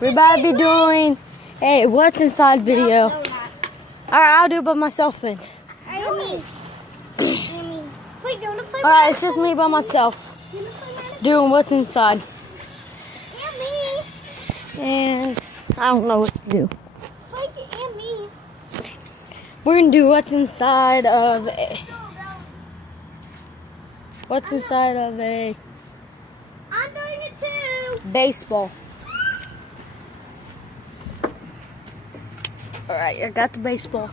We're about to be doing a what's inside video. No, not. Alright, I'll do it by myself then. Yummy. Yummy. Wait, you want to play? Alright, it's just me by myself You want to play Madden? doing what's inside. Yummy. And I don't know what to do. Play Yummy. We're gonna do what's inside of a I'm doing it too. baseball. Alright, I got the baseball.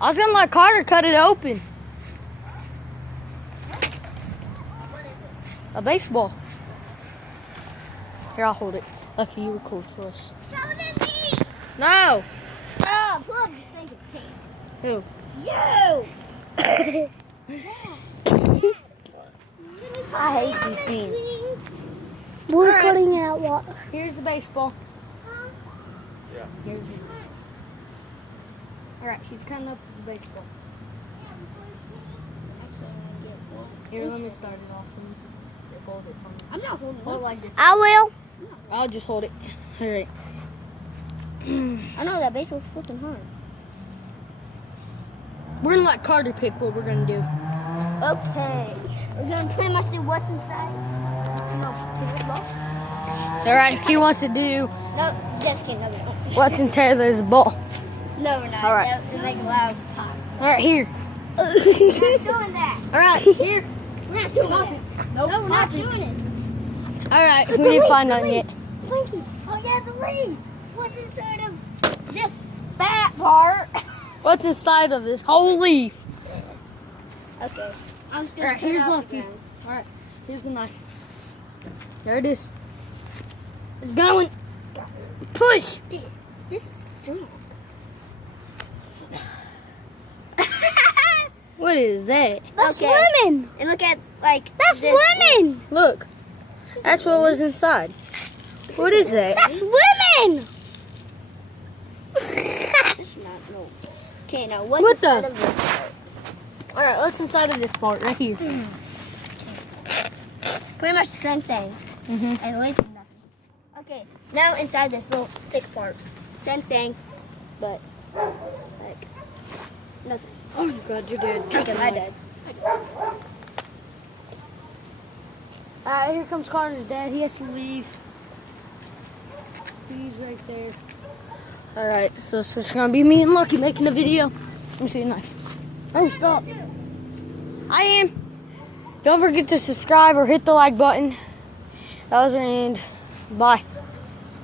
I was gonna let Carter cut it open. A baseball. Here, I'll hold it. Lucky you record for us. Show them me. No! Oh, pull up your stinking pants. Who? You. I hate these beans. We're Alright. cutting out what? Here's the baseball. Yeah. Here's it. Alright, he's cutting up the baseball. Here, let me start it off and hold it for me. I'm not holding Hold it like this. I will. I'll just hold it. Alright. I know that baseball's flipping hard. We're gonna let Carter pick what we're gonna do. Okay. We're gonna pretty much do what's inside. No, pick the ball. Alright, he wants to do No, just kidding. No, we don't. what's in Taylor's ball. No, we're not. All right. That would make a loud pop. Alright, here. We're not doing that. Alright, here. We're not doing that. No, we're not doing it. Alright, we didn't find nothing yet. Pinky. Oh yeah, the leaf. What's inside of this fat part? What's inside of this whole leaf? Okay. I'm just gonna Alright, put it here's out Lucky. again. Alright, here's the knife. There it is. It's going. Push. This is strong. What is that? That's Okay. lemon. And look at That's this. lemon. Look, that's what was inside. What is that? That's lemon. It's not no. Okay, now what's What the- inside of this part? All right, what's inside of this part right here? Pretty much the same thing. Mhm. And leaf and nothing. Okay, now inside this little thick part, same thing, but like nothing. Oh my God, you're dead. Okay, I did. All right, here comes Carter's dad. He has to leave. He's right there. All right, so it's just gonna be me and Lucky making the video. Let me see your knife. Oh, stop. I am. Don't forget to subscribe or hit the like button. That was the end. Bye.